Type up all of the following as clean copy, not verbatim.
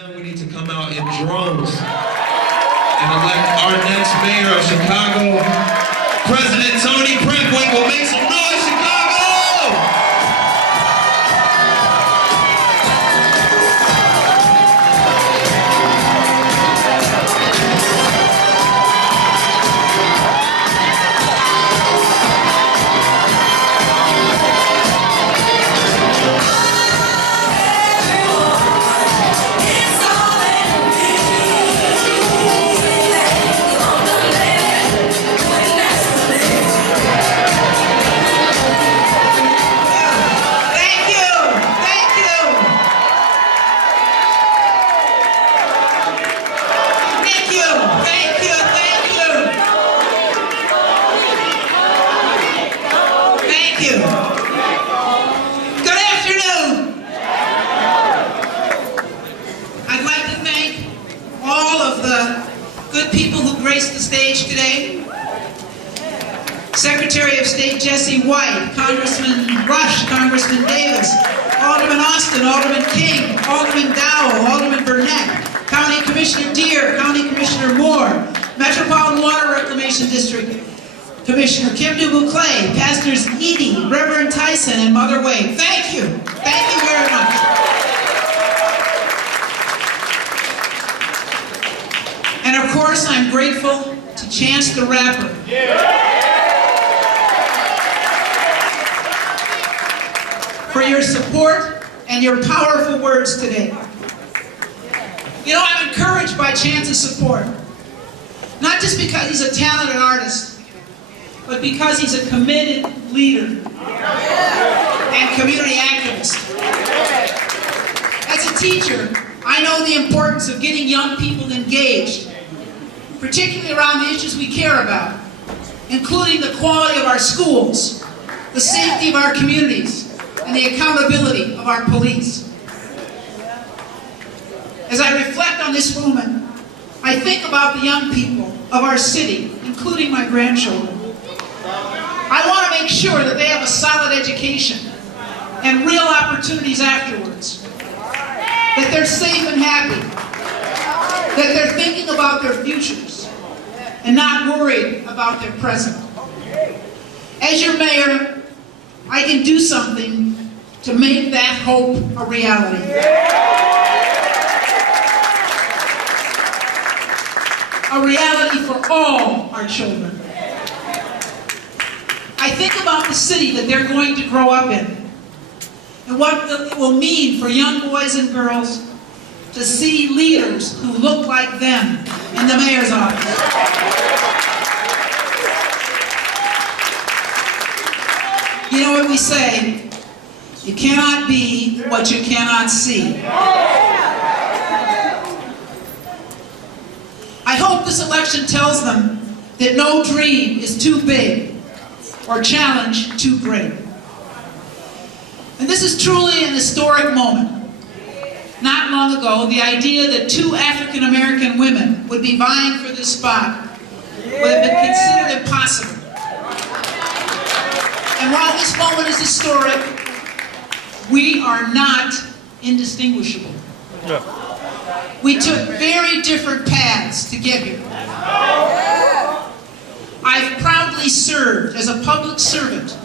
now we need to come out in drones and elect our next mayor of Chicago, President Toni Preckwinkle. Make some noise, Chicago! The stage today. Secretary of State Jesse White, Congressman Rush, Congressman Davis, Alderman Austin, Alderman King, Alderman Dowell, Alderman Burnett, County Commissioner Deere, County Commissioner Moore, Metropolitan Water Reclamation District Commissioner Kim Dubuclay, Pastors Edie, Reverend Tyson, and Mother Wade. Thank you. Thank you very much. And of course, I'm grateful to Chance the Rapper. For your support and your powerful words today. You know, I'm encouraged by Chance's support. Not just because he's a talented artist, but because he's a committed leader and community activist. As a teacher, I know the importance of getting young people engaged, particularly around the issues we care about, including the quality of our schools, the safety of our communities, and the accountability of our police. As I reflect on this moment, I think about the young people of our city, including my grandchildren. I want to make sure that they have a solid education and real opportunities afterwards, that they're safe and happy, that they're thinking about their futures and not worried about their present. As your mayor, I can do something to make that hope a reality. A reality for all our children. I think about the city that they're going to grow up in and what it will mean for young boys and girls to see leaders who look like them in the mayor's office. You know what we say? You cannot be what you cannot see. I hope this election tells them that no dream is too big or challenge too great. And this is truly an historic moment. Not long ago, the idea that two African American women would be vying for this spot would have been considered impossible. And while this moment is historic, we are not indistinguishable. Yeah. We took very different paths to get here. I've proudly served as a public servant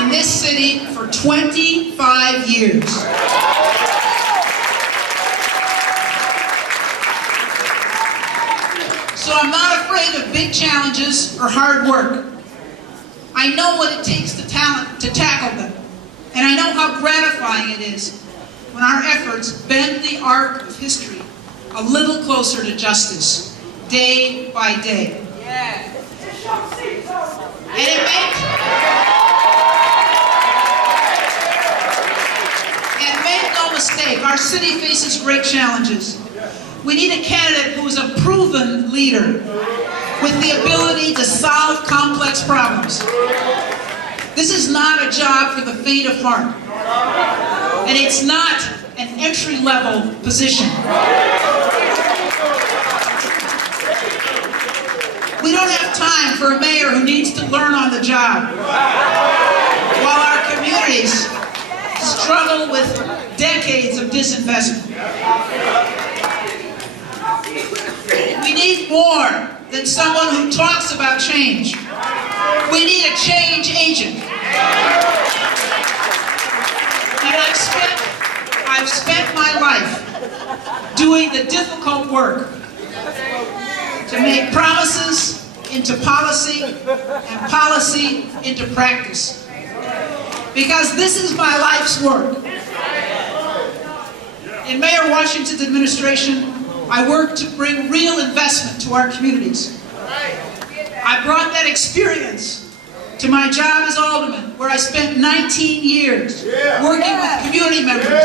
in this city for 25 years. So I'm not afraid of big challenges or hard work. I know what it takes to tackle them. And I know how gratifying it is when our efforts bend the arc of history a little closer to justice, day by day. Yeah. And make no mistake, our city faces great challenges. We need a candidate who is a proven leader with the ability to solve complex problems. This is not a job for the faint of heart. And it's not an entry-level position. We don't have time for a mayor who needs to learn on the job, while our communities struggle with decades of disinvestment. We need more than someone who talks about change. We need a change agent. And I've spent my life doing the difficult work to make promises into policy and policy into practice. Because this is my life's work. In Mayor Washington's administration, I worked to bring real investment to our communities. I brought that experience to my job as alderman, where I spent 19 years working with community members,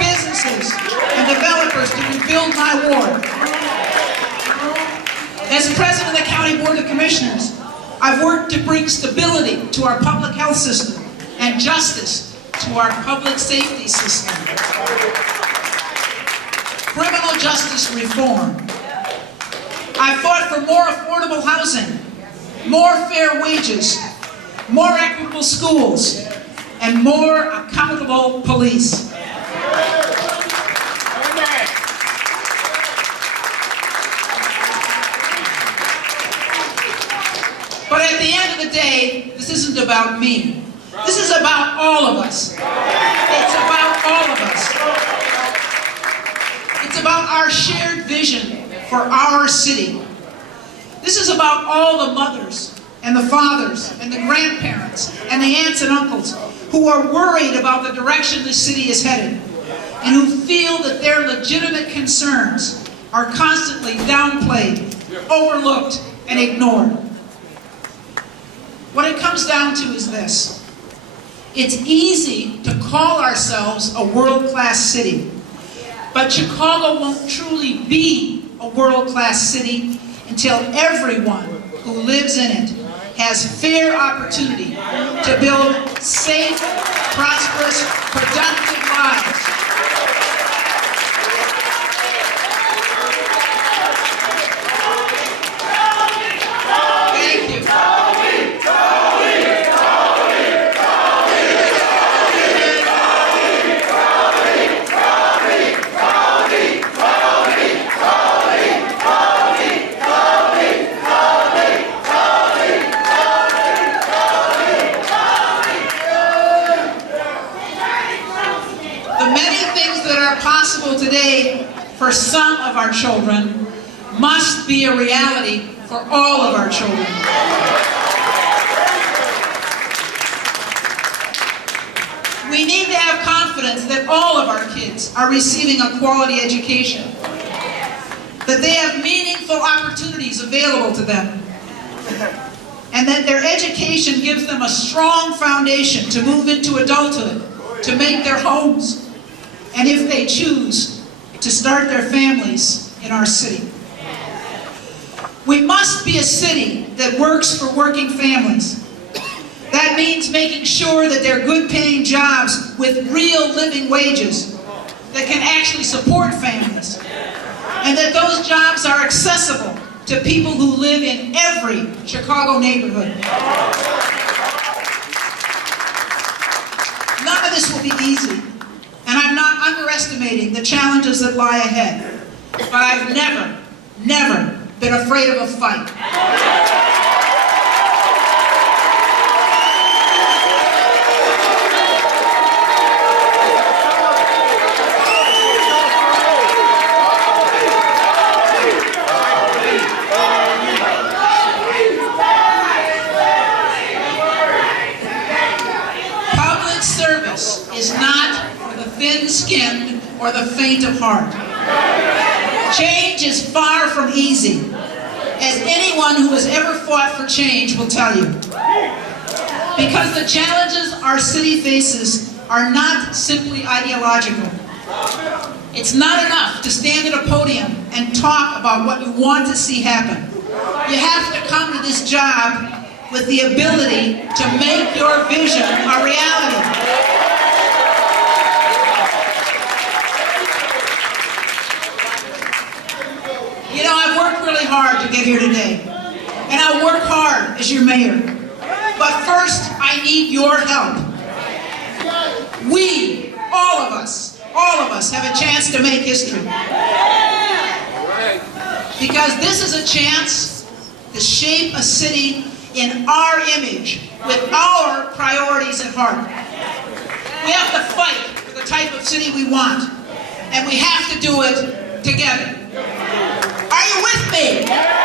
businesses, and developers to rebuild my ward. As president of the County Board of Commissioners, I've worked to bring stability to our public health system and justice to our public safety system. Criminal justice reform. I fought for more affordable housing, more fair wages, more equitable schools, and more accountable police. But at the end of the day, this isn't about me. This is about all of us. It's about all of us. It's about our shared vision for our city. This is about all the mothers and the fathers and the grandparents and the aunts and uncles who are worried about the direction this city is headed and who feel that their legitimate concerns are constantly downplayed, overlooked, and ignored. What it comes down to is this. It's easy to call ourselves a world-class city, but Chicago won't truly be a world-class city until everyone who lives in it has fair opportunity to build safe, prosperous, productive lives. Thank you. Possible today for some of our children must be a reality for all of our children. We need to have confidence that all of our kids are receiving a quality education, that they have meaningful opportunities available to them, and that their education gives them a strong foundation to move into adulthood, to make their homes, and if they choose, to start their families in our city. We must be a city that works for working families. That means making sure that they're good-paying jobs with real living wages that can actually support families, and that those jobs are accessible to people who live in every Chicago neighborhood. None of this will be easy. And I'm not underestimating the challenges that lie ahead. But I've never been afraid of a fight. Public service is not thin-skinned or the faint of heart. Change is far from easy, as anyone who has ever fought for change will tell you. Because the challenges our city faces are not simply ideological. It's not enough to stand at a podium and talk about what you want to see happen. You have to come to this job with the ability to make your vision a reality. You know, I've worked really hard to get here today, and I'll work hard as your mayor. But first, I need your help. we, all of us have a chance to make history. Because this is a chance to shape a city in our image, with our priorities at heart. We have to fight for the type of city we want, and we have to do it together. Are you with me?